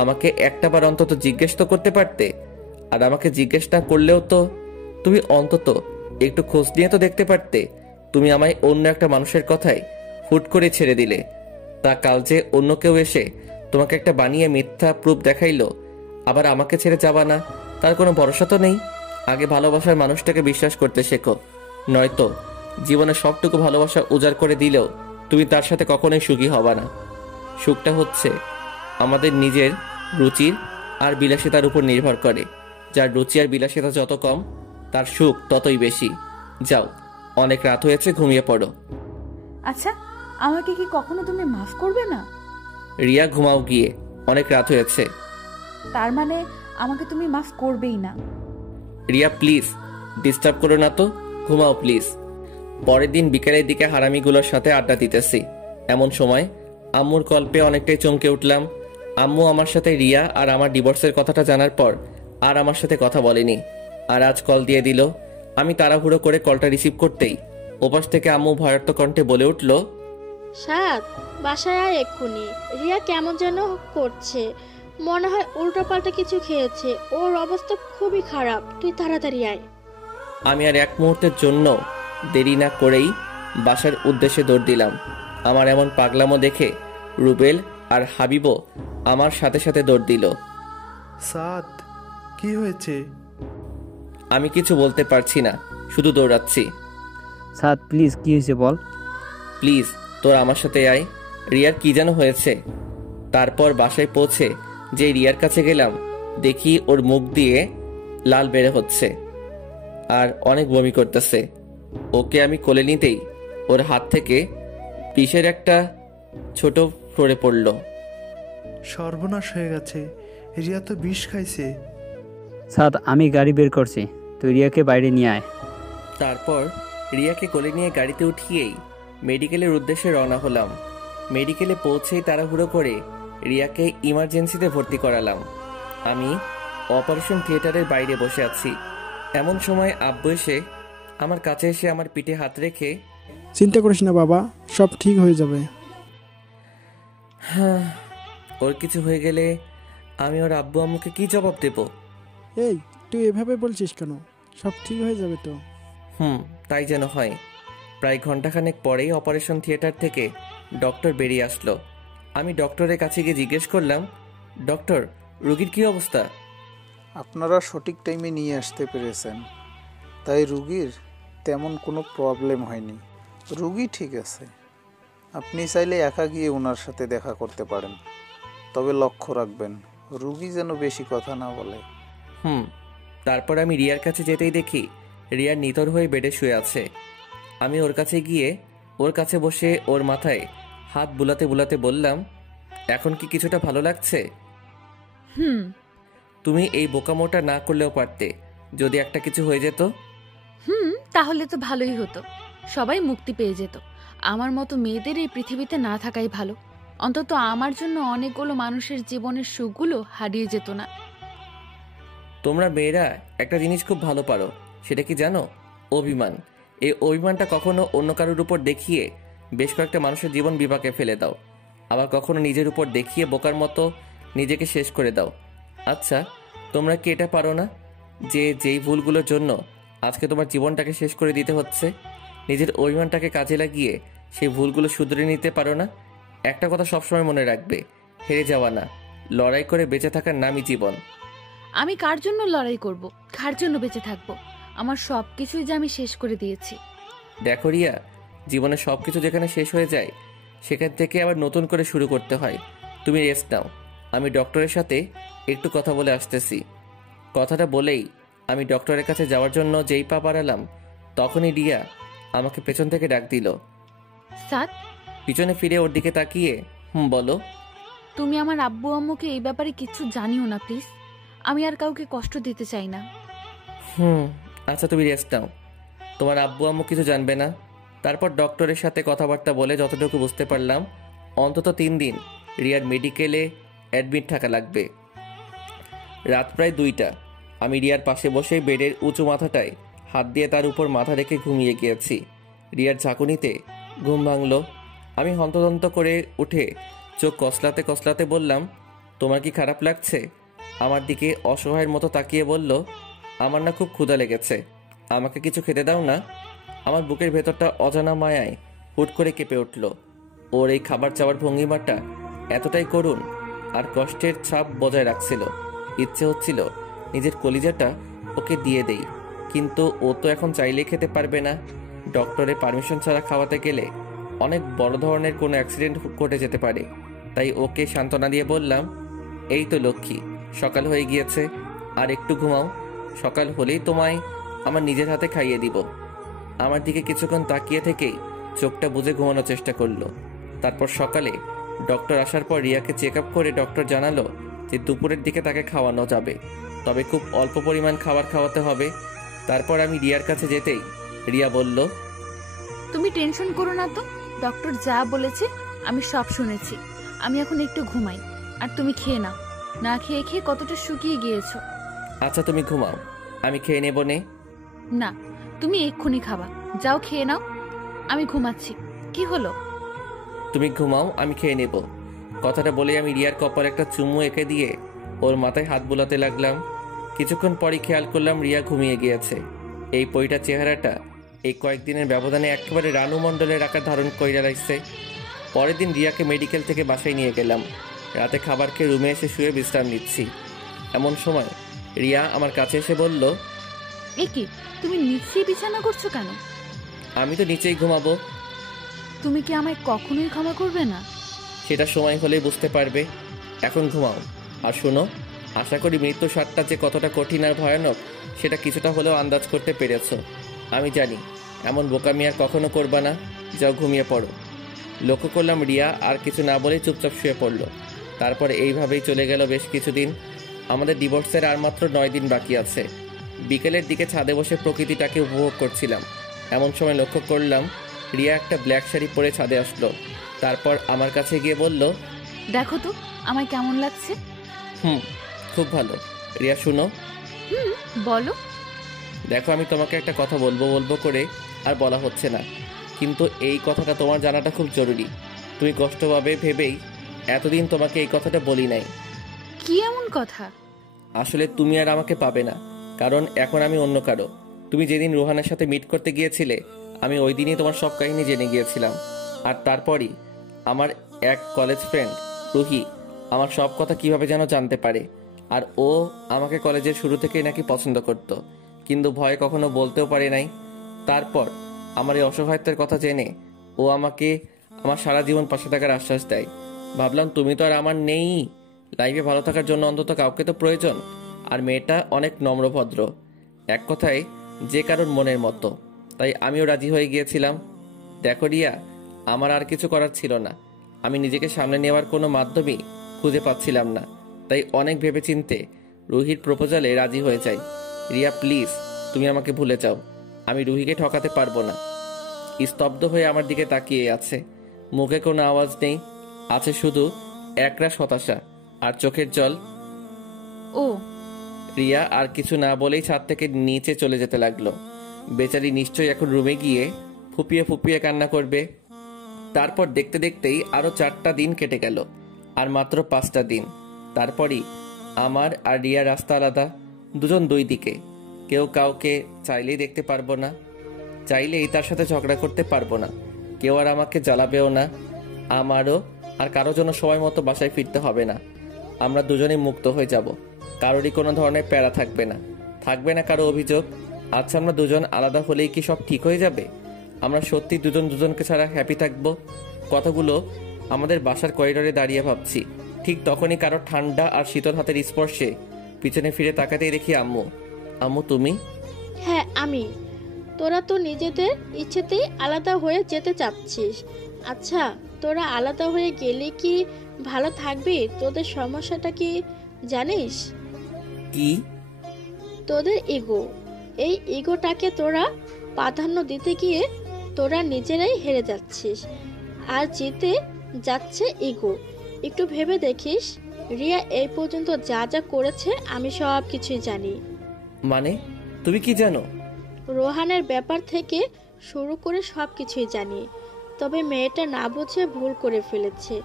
আমাকে একটাবার অন্তত জিজ্ঞেস তো করতে পারতে। আর আমাকে জিজ্ঞেস না করলেও তো তুমি অন্তত একটু খোঁজ নিয়ে তো দেখতে পারতে। তুমি আমায় অন্য একটা মানুষের কথায় হুট করে ছেড়ে দিলে। তা কাল যে অন্য কেউ এসে তোমাকে একটা বানিয়ে মিথ্যা প্রুফ দেখাইলো, আবার আমাকে ছেড়ে যাবা না, তার কোনো ভরসা তো নেই। আগে ভালোবাসার মানুষটাকে বিশ্বাস করতে শেখো, নয়তো জীবনে সবটুকু ভালোবাসা উজাড় করে দিলেও তুমি তার সাথে কখনোই সুখী হবা না। সুখটা হচ্ছে আমাদের নিজের রুচির আর বিলাসিতার উপর নির্ভর করে। যার রুচি আর বিলাসিতা যত কম, তার সুখ ততই বেশি। যাও, অনেক রাত হয়েছে, ঘুমিয়ে পড়ো। আচ্ছা, আমাকে কি কখনো তুমি মাফ করবে না? রিয়া, ঘুমাও গিয়ে, অনেক রাত হয়েছে। তার মানে আমাকে তুমি মাফ করবেই না? রিয়া প্লিজ, ডিস্টার্ব করো না তো, ঘুমাও প্লিজ। পরের দিন বিকেলের দিকে হারামিগুলোর সাথে আড্ডা দিতেছি। এমন সময় আম্মুর কল পেয়ে অনেকটাই চমকে উঠলাম। আম্মু আমার সাথে রিয়া আর আমার ডিভোর্সের কথাটা জানার পর আর আমার সাথে কথা বলেনি, আর আজ কল দিয়ে দিল। আমি তাড়াহুড়ো করে কলটা রিসিভ করতেই ওপাশ থেকে আম্মু ভয়ার্থ কণ্ঠে বলে উঠল, সাদ, বাসায় আয় এক্ষুনি। রিয়া কেমন যেন করছে, মনে হয় উল্টোপাল্টা কিছু খেয়েছে, ওর অবস্থা খুবই খারাপ, তুই তাড়াতাড়ি আয়। আমি আর এক মুহূর্তের জন্য দেরি না করেই বাসার উদ্দেশ্যে দৌড় দিলাম। আমার এমন পাগলামো দেখে রুবেল আর হাবিবও আমার সাথে সাথে দৌড় দিল। সাদ, কি হয়েছে? আমি কিছু বলতে পারছি না, শুধু দৌড়াচ্ছি। সাদ প্লিজ, কি হয়েছে বল। প্লিজ তোর আমার সাথে আয়, রিয়ার কি যেন হয়েছে। তারপর বাসায় পৌঁছে যে রিয়ার কাছে গেলাম, দেখি ওর মুখ দিয়ে লাল বেড়ে হচ্ছে আর অনেক বমি করতেছে। ওকে আমি কোলে নিতেই ওর হাত থেকে বিষের একটা ছোট ফ্লোরে পড়ল। সর্বনাশ হয়ে গেছে, রিয়া তো বিষ খাইছে। সাদ, আমি গাড়ি বের করছি, তুই রিয়াকে বাইরে নিয়ে আয়। তারপর রিয়াকে কোলে নিয়ে গাড়িতে উঠিয়েই মেডিকেলের উদ্দেশ্যে রওনা হলাম। মেডিকেলে পৌঁছেই তাড়াহুড়ো করে রিয়াকে ইমার্জেন্সিতে ভর্তি করালাম। আমি অপারেশন থিয়েটারের বাইরে বসে আছি। এমন সময় আব্বু এসে আমার কাছে এসে আমার পিঠে হাত রেখে, চিন্তা করিস না বাবা, সব ঠিক হয়ে যাবে। হ্যাঁ, ওর কিছু হয়ে গেলে আমি ওর আব্বু আম্মুকে কি জবাব দেব? এই, তুই এভাবে বলছিস কেন? সব ঠিক হয়ে যাবে তো। তাই যেন হয়। প্রায় ঘন্টাখানেক পরেই অপারেশন থিয়েটার থেকে ডক্টর বেরিয়ে আসলো। আমি ডক্টরের কাছে গিয়ে জিজ্ঞেস করলাম, ডক্টর, রোগীর কি অবস্থা? আপনারা সঠিক টাইমে নিয়ে আসতে পেরেছেন, তাই রুগীর তেমন কোনো প্রবলেম হয়নি। রুগী ঠিক আছে, আপনি চাইলে একা গিয়ে ওনার সাথে দেখা করতে পারেন, তবে লক্ষ্য রাখবেন রুগী যেন বেশি কথা না বলে। তারপর আমি রিয়ার কাছে যেতেই দেখি রিয়া নিথর হয়ে বেডে শুয়ে আছে। আমি ওর কাছে গিয়ে ওর কাছে বসে ওর মাথায় হাত বুলাতে বুলাতে বললাম, এখন কি কিছুটা ভালো লাগছে? তুমি এই বোকামোটা না করলেও পারতে, যদি একটা কিছু হয়ে যেত। তাহলে তো ভালোই হতো, সবাই মুক্তি পেয়ে যেত। আমার মতো মেয়েদের এই পৃথিবীতে না থাকাই ভালো। অন্তত আমার জন্য অনেকগুলো মানুষের জীবনের সুখগুলো হারিয়ে যেত না। তোমরা মেয়েরা একটা জিনিস খুব ভালো পারো, সেটা কি জানো? অভিমান। এই অভিমানটা কখনো অন্য কারোর উপর দেখিয়ে বেশ কয়েকটা মানুষের জীবন বিপাকে ফেলে দাও, আবার কখনো নিজের উপর দেখিয়ে বোকার মতো নিজেকে শেষ করে দাও। আচ্ছা, তোমরা কি এটা পারো না যে যেই ভুলগুলোর জন্য আজকে তোমার জীবনটাকে শেষ করে দিতে হচ্ছে, নিজের অভিমানটাকে কাজে লাগিয়ে সেই ভুলগুলো শুধরে নিতে পারো না? একটা কথা সবসময় মনে রাখবে, হেরে যাওয়া না, লড়াই করে বেঁচে থাকার নামই জীবন। আমি কার জন্য লড়াই করব, কার জন্য বেঁচে থাকবো? আমার সবকিছুই যে আমি শেষ করে দিয়েছি। দেখো রিয়া, জীবনে সবকিছু যেখানে শেষ হয়ে যায় সেখান থেকে আবার নতুন করে শুরু করতে হয়। তুমি রেস্ট নাও, আমি ডক্টরের সাথে একটু কথা বলে আসতেছি। কথাটা বলেই আমি ডক্টরের কাছে যাওয়ার জন্য যেই পা বাড়ালাম, তখনই রিয়া আমাকে পেছন থেকে ডাক দিল। সাদ, পিছনে ফিরে ওর দিকে তাকিয়ে বলো। তুমি আমার আব্বু আম্মুকে এই ব্যাপারে কিছু জানিও না প্লিজ। আমি আর কাউকে কষ্ট দিতে চাই না। আচ্ছা, তুমি রেস্ট নাও, তোমার আব্বু আম্মু কিছু জানবে না। তারপর ডক্টরের সাথে কথাবার্তা বলে যতটুকু বুঝতে পারলাম, অন্তত 3 দিন রিয়ার মেডিকেলে অ্যাডমিট থাকা লাগবে। রাত প্রায় 2টা। আমি রিয়ার পাশে বসে বেডের উঁচু মাথাটায় হাত দিয়ে তার উপর মাথা রেখে ঘুমিয়ে গিয়েছি। রিয়ার ঝাঁকুনিতে ঘুম ভাঙল। আমি হন্তদন্ত করে উঠে চোখ কসলাতে কসলাতে বললাম, তোমার কি খারাপ লাগছে? আমার দিকে অসহায়ের মতো তাকিয়ে বলল, আমার না খুব ক্ষুধা লেগেছে, আমাকে কিছু খেতে দাও না। আমার বুকের ভেতরটা অজানা মায়ায় হুট করে কেঁপে উঠল। ওর এই খাবার চাওয়ার ভঙ্গিমাটা এতটাই করুণ আর কষ্টের ছাপ বজায় রাখছিল। ইচ্ছে হচ্ছিল নিজের কলিজাটা ওকে দিয়ে দেই, কিন্তু ও তো এখন চাইলেই খেতে পারবে না। ডক্টরের পারমিশন ছাড়া খাওয়াতে গেলে অনেক বড় ধরনের কোনো অ্যাক্সিডেন্ট ঘটে যেতে পারে। তাই ওকে সান্ত্বনা দিয়ে বললাম, এই তো লক্ষ্মী, সকাল হয়ে গিয়েছে, আর একটু ঘুমাও, সকাল হলেই তোমায় আমার নিজের হাতে খাইয়ে দিব। আমার দিকে কিছুক্ষণ তাকিয়ে থেকেই চোখটা বুজে ঘুমানোর চেষ্টা করলো। তারপর সকালে ডক্টর আসার পর রিয়াকে চেক আপ করে ডক্টর জানালো যে দুপুরের দিকে তাকে খাওয়ানো যাবে, তবে খুব অল্প পরিমাণ খাবার খাওয়াতে হবে। তারপর আমি রিয়ার কাছে যেতেই রিয়া বলল, তুমি টেনশন করো না তো, ডক্টর যা বলেছে আমি সব শুনেছি। আমি এখন একটু ঘুমাই, আর তুমি খেয়ে নাও। না খেয়ে খেয়ে কতটা শুকিয়ে গিয়েছো। আচ্ছা তুমি ঘুমাও, আমি খেয়ে নেব নে। না, তুমি এক্ষুনি খাবা, যাও খেয়ে নাও। আমি ঘুমাচ্ছি। কি হলো? তুমি ঘুমাও, আমি খেয়ে নেব। কথাটা বলে আমি রিয়ার কপালে একটা চুমু এঁকে দিয়ে ওর মাথায় হাত বুলাতে লাগলাম। কিছুক্ষণ পরই খেয়াল করলাম রিয়া ঘুমিয়ে গিয়েছে। এই পরিটার চেহারাটা এই কয়েকদিনের ব্যবধানে একেবারে রানু মণ্ডলের আকার ধারণ করে লাগছে। পরের দিন রিয়াকে মেডিকেল থেকে বাসায় নিয়ে গেলাম। রাতে খাবার খেয়ে রুমে এসে শুয়ে বিশ্রাম নিচ্ছি। এমন সময় রিয়া আমার কাছে এসে বলল, এ কি, তুমি নিচেই বিছানা করছো কেন? আমি তো নিচেই ঘুমাবো। তুমি কি আমায় কখনোই ক্ষমা করবে না? সেটা সময় হলেই বুঝতে পারবে, এখন ঘুমাও। আর শোনো, আশা করি মৃত্যুর স্বাদটা যে কতটা কঠিন আর ভয়ানক সেটা কিছুটা হলেও আন্দাজ করতে পেরেছ। আমি জানি এমন বোকামি আর কখনো করবা না। যাও ঘুমিয়ে পড়ো। লক্ষ্য করলাম রিয়া আর কিছু না বলেই চুপচাপ শুয়ে পড়ল। তারপর এইভাবেই চলে গেল বেশ কিছুদিন। আমাদের ডিভোর্সের আর মাত্র 9 দিন বাকি আছে। বিকেলের দিকে ছাদে বসে প্রকৃতিটাকে উপভোগ করছিলাম। এমন সময় লক্ষ্য করলাম রিয়া একটা ব্ল্যাক শাড়ি পরে ছাদে আসলো। তারপর আমার কাছে গিয়ে বলল, দেখো তো আমায় কেমন লাগছে। খুব ভালো। রিয়া শুনো। বলো। দেখো, আমি তোমাকে একটা কথা বলবো করে আর বলা হচ্ছে না, কিন্তু এই কথাটা তোমার জানাটা খুব জরুরি। তুমি কষ্ট পাবে ভেবেই এতদিন তোমাকে এই কথাটা বলি নাই। কি এমন কথা? আসলে তুমি আর আমাকে পাবে না, কারণ এখন আমি অন্য কারো। তুমি যেদিন রোহানের সাথে মিট করতে গিয়েছিলে, আমি ওই দিনই তোমার সব কাহিনী জেনে গিয়েছিলাম। আর তারপরই আমার এক কলেজ ফ্রেন্ড রুহি আমার সব কথা কিভাবে যেন জানতে পারে। আর ও আমাকে কলেজের শুরু থেকেই নাকি পছন্দ করত, কিন্তু ভয়ে কখনো বলতেও পারে নাই। তারপর আমার এই অসহায়ত্বের কথা জেনে ও আমাকে আমার সারা জীবন পাশে থাকার আশ্বাস দেয়। ভাবলাম তুমি তো আর আমার নেই, লাইফে ভালো থাকার জন্য অন্তত কাউকে তো প্রয়োজন। আর মেয়েটা অনেক নম্রভদ্র, এক কথায় যে কারোর মনের মতো। তাই আমিও রাজি হয়ে গিয়েছিলাম। দেখো রিয়া, আমার আর কিছু করার ছিল না। আমি নিজেকে সামনে নেওয়ার কোনো মাধ্যমই খুঁজে পাচ্ছিলাম না। তাই অনেক ভেবেচিন্তে রুহির প্রপোজালে রাজি হয়ে যাই। রিয়া প্লিজ, তুমি আমাকে ভুলে যাও। আমি রুহিকে ঠকাতে পারবো না। স্তব্ধ হয়ে আমার দিকে তাকিয়ে আছে। মুখে কোনো আওয়াজ নেই, আছে শুধু একরাশ হতাশা আর চোখের জল। ও রিয়া আর কিছু না বলেই ছাদ থেকে নিচে চলে যেতে লাগলো। বেচারি নিশ্চয়ই এখন রুমে গিয়ে ফুপিয়ে ফুপিয়ে কান্না করবে। তারপর দেখতে দেখতেই আরো 4টা দিন কেটে গেল, আর মাত্র 5টা দিন। তারপরই আমার আর রিয়া রাস্তা আলাদা, দুজন দুই দিকে। কেউ কাউকে চাইলেই দেখতে পারবো না, চাইলেই তার সাথে ঝগড়া করতে পারবো না। কেউ আর আমাকে জ্বালাবেও না। আমারও আর কারো জন্য সময় মতো বাসায় ফিরতে হবে না। আমরা দুজনেই মুক্ত হয়ে যাব। কারোরই কোনো ধরনের প্যারা থাকবে না, থাকবে না কারো অভিযোগ। আচ্ছা, আমরা দুজন আলাদা হলেই কি সব ঠিক হয়ে যাবে? আমরা সত্যি দুজন দুজনকে ছাড়া হ্যাপি থাকবো? কথাগুলো আমাদের বাসার করিডোরে দাঁড়িয়ে ভাবছি। ঠিক তখনই কারো ঠান্ডা আর শীতল হাতের স্পর্শে পিছনে ফিরে তাকাতেই দেখি আম্মু। আম্মু তুমি? হ্যাঁ আমি। তোরা তো নিজেদের ইচ্ছেতেই আলাদা হয়ে যেতে চাচ্ছিস। আচ্ছা, তোরা আলাদা হয়ে গেলে কি ভালো থাকবি? তোদের সমস্যাটা কি জানিস? কি? তোদের ইগো। এই ইগোটাকে তোরা প্রাধান্য দিতে গিয়ে তোরা নিজেরাই হেরে যাচ্ছিস, আর জিতে যাচ্ছে ইগো। একটু ভেবে দেখিস, রিয়া এই পর্যন্ত যা যা করেছে আমি সব কিছুই জানি। মানে তুমি কি জানো? রোহানের ব্যাপার থেকে শুরু করে সব কিছুই জানি। তবে মেয়েটা না বুঝে ভুল করে ফেলেছে,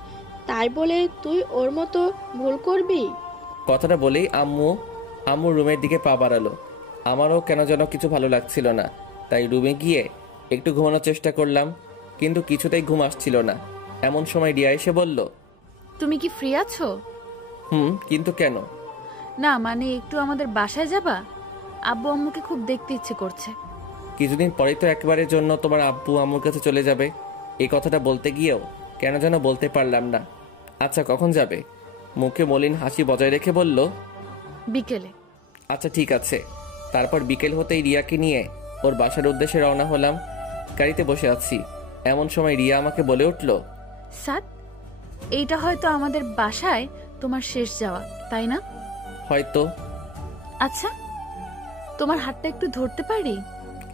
তাই বলে তুই ওর মতো ভুল করবি? কথাটা বলেই আম্মু রুমের দিকে পা বাড়ালো। আমারও কেন যেন কিছু ভালো লাগছিল না, তাই রুমে গিয়ে একটু ঘুমানোর চেষ্টা করলাম, কিন্তু কিছুতেই ঘুম আসছিল না। এমন সময় রিয়া এসে বলল, তুমি কি ফ্রি আছো? কিন্তু কেন? না মানে একটু আমাদের বাসায় যাবা? আব্বু আম্মুকে খুব দেখতে ইচ্ছে করছে। কিছুদিন পরেই তো একবারের জন্য তোমার আব্বু আম্মুর কাছে চলে যাবে। এই কথাটা বলতে গিয়েও কেন যেন বলতে পারলাম না। আচ্ছা কখন যাবে? মুখে মলিন হাসি বজায় রেখে বলল, বিকেলে। আচ্ছা ঠিক আছে। তারপর বিকেল হতেই রিয়াকে নিয়ে ওর বাসার উদ্দেশ্যে রওনা হলাম। গাড়িতে বসে আছি, এমন সময় রিয়া আমাকে বলে উঠল, সাদ, এইটা হয়তো আমাদের বাসায় তোমার শেষ যাওয়া, তাই না? হয়তো। আচ্ছা, তোমার হাতটা একটু ধরতে পারি?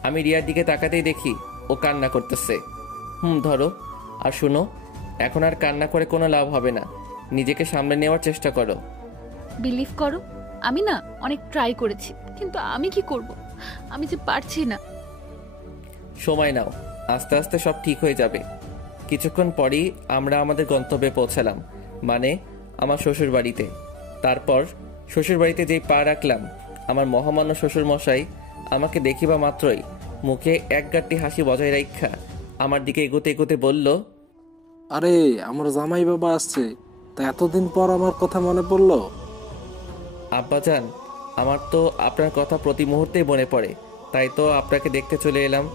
আমি রিয়ার দিকে তাকাতেই দেখি ও কান্না করতেছে। ধরো। আর শুনো, এখন আর কান্না করে কোনো লাভ হবে না, নিজেকে সামলে নেওয়ার চেষ্টা করো। বিলিভ করো, আমি না অনেক ট্রাই করেছি, কিন্তু আমি কি করব, আমি যে পারছি না। সময় নাও, আস্তে আস্তে সব ঠিক হয়ে যাবে। কিছুক্ষণ পরেই আমরা আমাদের গন্তব্যে পৌঁছালাম, মানে আমার শ্বশুর বাড়িতে। তারপর শ্বশুর বাড়িতে যেই পা রাখলাম, আমার মহামান্য শ্বশুর মশাই আমাকে দেখিবা মাত্রই মুখে এক গাঁটটি হাসি বজায় রাখা আমার দিকে এগোতে এগোতে বলল, আরে আমার জামাই বাবা আসছে, তা এতদিন পর আমার কথা মনে পড়লো? আব্বাজান, আমার তো আপনার কথা প্রতি মুহূর্তেই মনে পড়ে, তাই তো আপনাকে দেখতে চলে এলাম।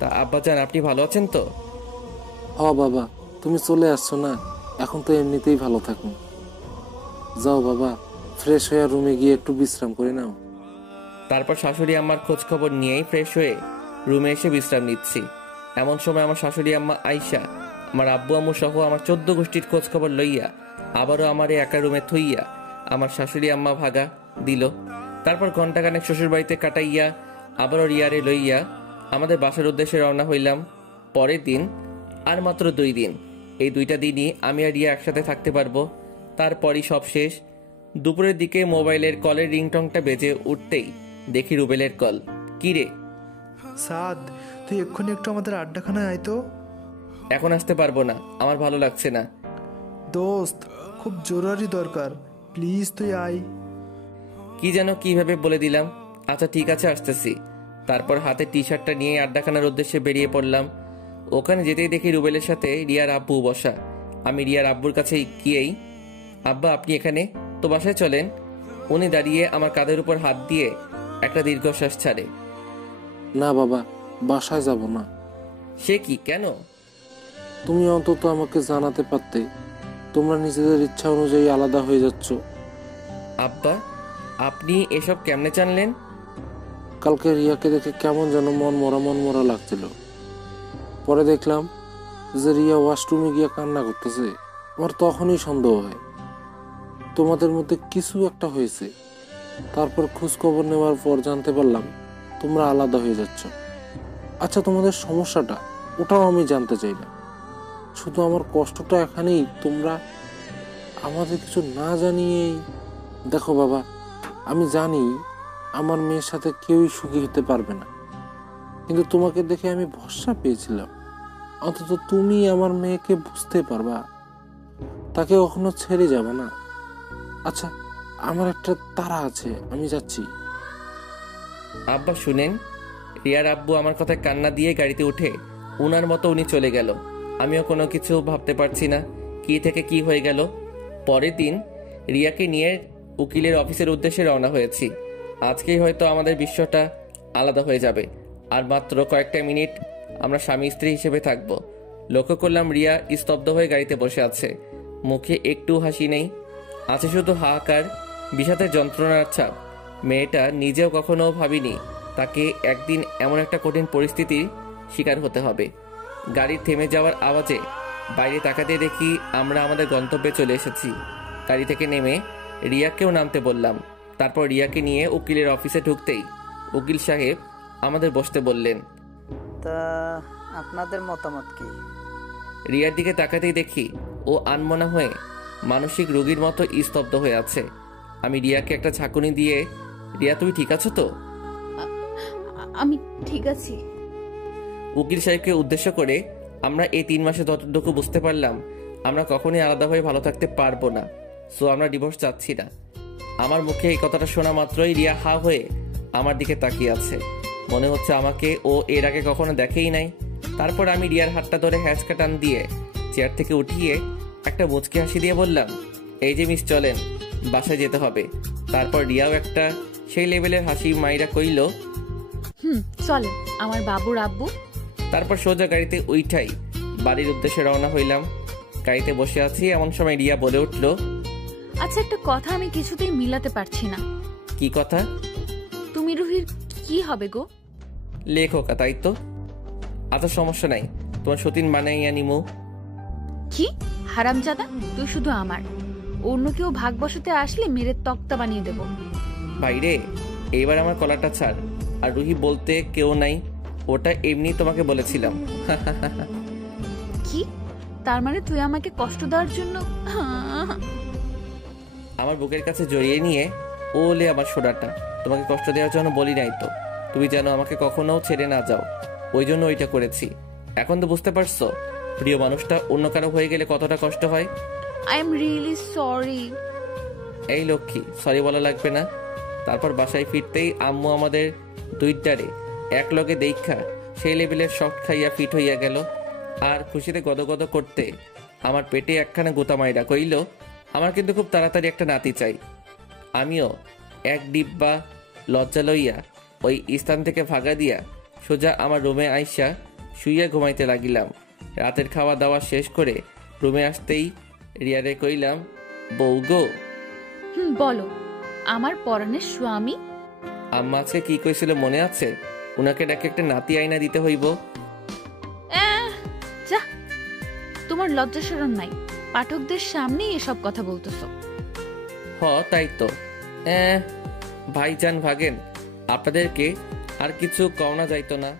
তা আব্বাজান, আপনি ভালো আছেন তো? বাবা, তুমি চলে আসছো না, এখন তো এমনিতেই ভালো থাকুন। যাও বাবা, ফ্রেশ হয়ে রুমে গিয়ে একটু বিশ্রাম করে নাও। তারপর শাশুড়ি আম্মার খোঁজ খবর নিয়েই ফ্রেশ হয়ে রুমে এসে বিশ্রাম নিচ্ছি। এমন সময় আমার শাশুড়ি আম্মা আয়শা আমার আব্বু আম্মু সহ আমার 14 গোষ্ঠীর খোঁজ খবর লইয়া আবারও আমার একা রুমে থইয়া আমার শাশুড়ি আম্মা ভাগা দিল। তারপর ঘন্টাখানেক শ্বশুর বাড়িতে কাটাইয়া আবারও রিয়ারে লইয়া আমাদের বাসার উদ্দেশ্যে রওনা হইলাম। পরের দিন আর মাত্র 2 দিন, এই 2টা দিনই আমি আর রিয়া একসাথে থাকতে পারবো। তারপরই সব শেষ। দুপুরের দিকে মোবাইলের কলের রিংটংটা বেজে উঠতেই দেখি রুবেলের কল। কি রে সাদ, তুই এক্ষুনি একটু আমাদের আড্ডাখানায় আয় তো। এখন আসতে পারবো না, আমার ভালো লাগছে না। দোস্ত, খুব জরুরি দরকার, প্লিজ তুই আয়। কি যেন কিভাবে বলে দিলাম। আচ্ছা ঠিক আছে, আসতেছি। তারপর হাতে টি শার্টটা নিয়ে আড্ডাখানার উদ্দেশ্যে বেরিয়ে পড়লাম। ওখানে যেতেই দেখি রুবেলের সাথে রিয়ার আব্বু বসা। আমি রিয়ার আব্বুর কাছে গিয়েই, আব্বা আপনি এখানে, তো বাসায় চলেন। উনি দাঁড়িয়ে আমার কাঁধের উপর হাত দিয়ে একটা দীর্ঘশ্বাস ছাড়ে। না বাবা, বাসায় যাব না। সে কি, কেন? তুমি অন্তত আমাকে জানাতে পারতে, তোমরা নিজেদের ইচ্ছা অনুযায়ী আলাদা হয়ে যাচ্ছ। আব্বা, আপনি এসব কেমনে জানলেন? কালকে রিয়াকে দেখে কেমন যেন মন মরা লাগছিল। পরে দেখলাম যে রিয়া ওয়াশরুমে গিয়ে কান্না করতেছে। আমার তখনই সন্দেহ হয় তোমাদের মধ্যে কিছু একটা হয়েছে। তারপর খোঁজ খবর নেওয়ার পর জানতে পারলাম তোমরা আলাদা হয়ে যাচ্ছ। আচ্ছা, তোমাদের সমস্যাটা ওটাও আমি জানতে চাই না, শুধু আমার কষ্টটা এখানেই তোমরা আমাদের কিছু না জানিয়েই। দেখো বাবা, আমি জানি আমার মেয়ের সাথে কেউই সুখী হতে পারবে না, কিন্তু তোমাকে দেখে আমি ভরসা পেয়েছিলাম অন্তত তুমি আমার মেয়েকে বুঝতে পারবা, তাকে কখনো ছেড়ে যাবে না। আচ্ছা, আমার একটা তাড়া আছে, আমি যাচ্ছি। আব্বা শুনেন। রিয়ার আব্বু আমার কথায় কান্না দিয়ে গাড়িতে উঠে উনার মতো উনি চলে গেল। আমিও কোনো কিছু ভাবতে পারছি না কি থেকে কি হয়ে গেল। পরের দিন রিয়াকে নিয়ে উকিলের অফিসের উদ্দেশ্যে রওনা হয়েছি। আজকেই হয়তো আমাদের বিশ্বটা আলাদা হয়ে যাবে। আর মাত্র কয়েকটা মিনিট আমরা স্বামী স্ত্রী হিসেবে থাকব। লক্ষ্য করলাম রিয়া স্তব্ধ হয়ে গাড়িতে বসে আছে, মুখে একটু হাসি নেই, আছে শুধু হাহাকার, বিষাদের যন্ত্রণার ছাপ। মেয়েটা নিজেও কখনো ভাবিনি তাকে একদিন এমন একটা কঠিন পরিস্থিতির শিকার হতে হবে। গাড়ি থেমে যাওয়ার আওয়াজে বাইরে তাকাতে দেখি আমরা আমাদের গন্তব্যে চলে এসেছি। গাড়ি থেকে নেমে রিয়াকেও নামতে বললাম। তারপর রিয়াকে নিয়ে উকিলের অফিসে ঢুকতেই উকিল সাহেব আমাদের বসতে বললেন। তা আপনাদের মতামত কি? রিয়ার দিকে তাকাতেই দেখি ও আনমনা হয়ে মানসিক রোগীর মতো স্তব্ধ হয়ে আছে। আমি রিয়াকে একটা ঝাঁকুনি দিয়ে, রিয়া তুমি ঠিক আছো তো? আমি ঠিক আছি। উকিল সাহেবকে উদ্দেশ্য করে, আমরা এই 3 মাসে যতটুকু বুঝতে পারলাম আমরা কখনোই আলাদা হয়ে ভালো থাকতে পারবো না, সো আমরা ডিভোর্স চাচ্ছি না। আমার মুখে এই কথাটা শোনা মাত্রই রিয়া হা হয়ে আমার দিকে তাকিয়ে আছে। মনে হচ্ছে আমাকে ও এর আগে কখনো দেখেই নাই। তারপর আমি রিয়ার হাতটা ধরে হ্যাঁচকা টান দিয়ে চেয়ার থেকে উঠিয়ে একটা মুচকি হাসি দিয়ে বললাম, এই যে মিস চলেন, বাসায় যেতে হবে। তারপর রিয়াও একটা সেই লেভেলের হাসি মাইরা কইল, চলেন আমার বাবুর আব্বু। তারপর সোজা গাড়িতে উইঠাই বাড়ির উদ্দেশ্যে রওনা হইলাম। গাড়িতে বসে আছি এমন সময় রিয়া বলে উঠল, আচ্ছা একটা কথা আমি কিছুতেই মিলাতে পারছি না। কি কথা? তুমি রুহির কি হবে গো? লেখকা, তাই তো। আচ্ছা সমস্যা নাই, তোমার সতীন বানাইয়া নিমু। কি হারামজাদা, তুই শুধু আমার, অন্য কেউ ভাগ বসাতে আসলে মেরে তক্তা বানিয়ে দেব। ভাইরে, এইবার আমার কলারটা ছাড়। আর রুহি বলতে কেউ নাই, ওটা এমনি তোমাকে বলেছিলাম। কি তার মানে তুই আমাকে কষ্ট দেওয়ার জন্য? আমার বুকের কাছে জড়িয়ে নিয়ে ওলে আমার সোডাটা, তোমাকে কষ্ট দেওয়ার জন্য বলি নাই তো, তুমি যেন আমাকে কখনো ছেড়ে না যাও, ওই জন্য ওইটা করেছি। এখন তো বুঝতে পারছো প্রিয় মানুষটা অন্য কারো হয়ে গেলে কতটা কষ্ট হয়। I am really sorry. এই লক্ষ্মী, সরি বলা লাগবে না। তারপর বাসায় ফিরতেই আম্মু আমাদের দুইটারে এক লগে দেখা সেই লেভেলের শক্ট খাইয়া ফিট হইয়া গেল। আর খুশিতে গদগদ করতে আমার পেটে একখানা গোতা মাইরা কইল, আমার কিন্তু খুব তাড়াতাড়ি একটা নাতি চাই। আমিও এক ডিব্বা লজ্জা লইয়া ওই স্থান থেকে ভাগা দিয়া সোজা আমার রুমে আইসা শুইয়া ঘুমাইতে লাগিলাম। রাতের খাওয়া দাওয়া শেষ করে রুমে আসতেই রিয়ারে কইলাম, বউ গো। বলো আমার পরাণের স্বামী। আম্মা আজকে কি কইছিল মনে আছে? উনাকে ডাকে একটা নাতি আয়না দিতে হইব। যা, তোমার লজ্জা শরম নাই, পাঠকদের সামনেই এসব কথা বলতেছো। তাই তো। ভাইজান ভাগেন, আপনাদেরকে আর কিছু কওনা যাইতো না।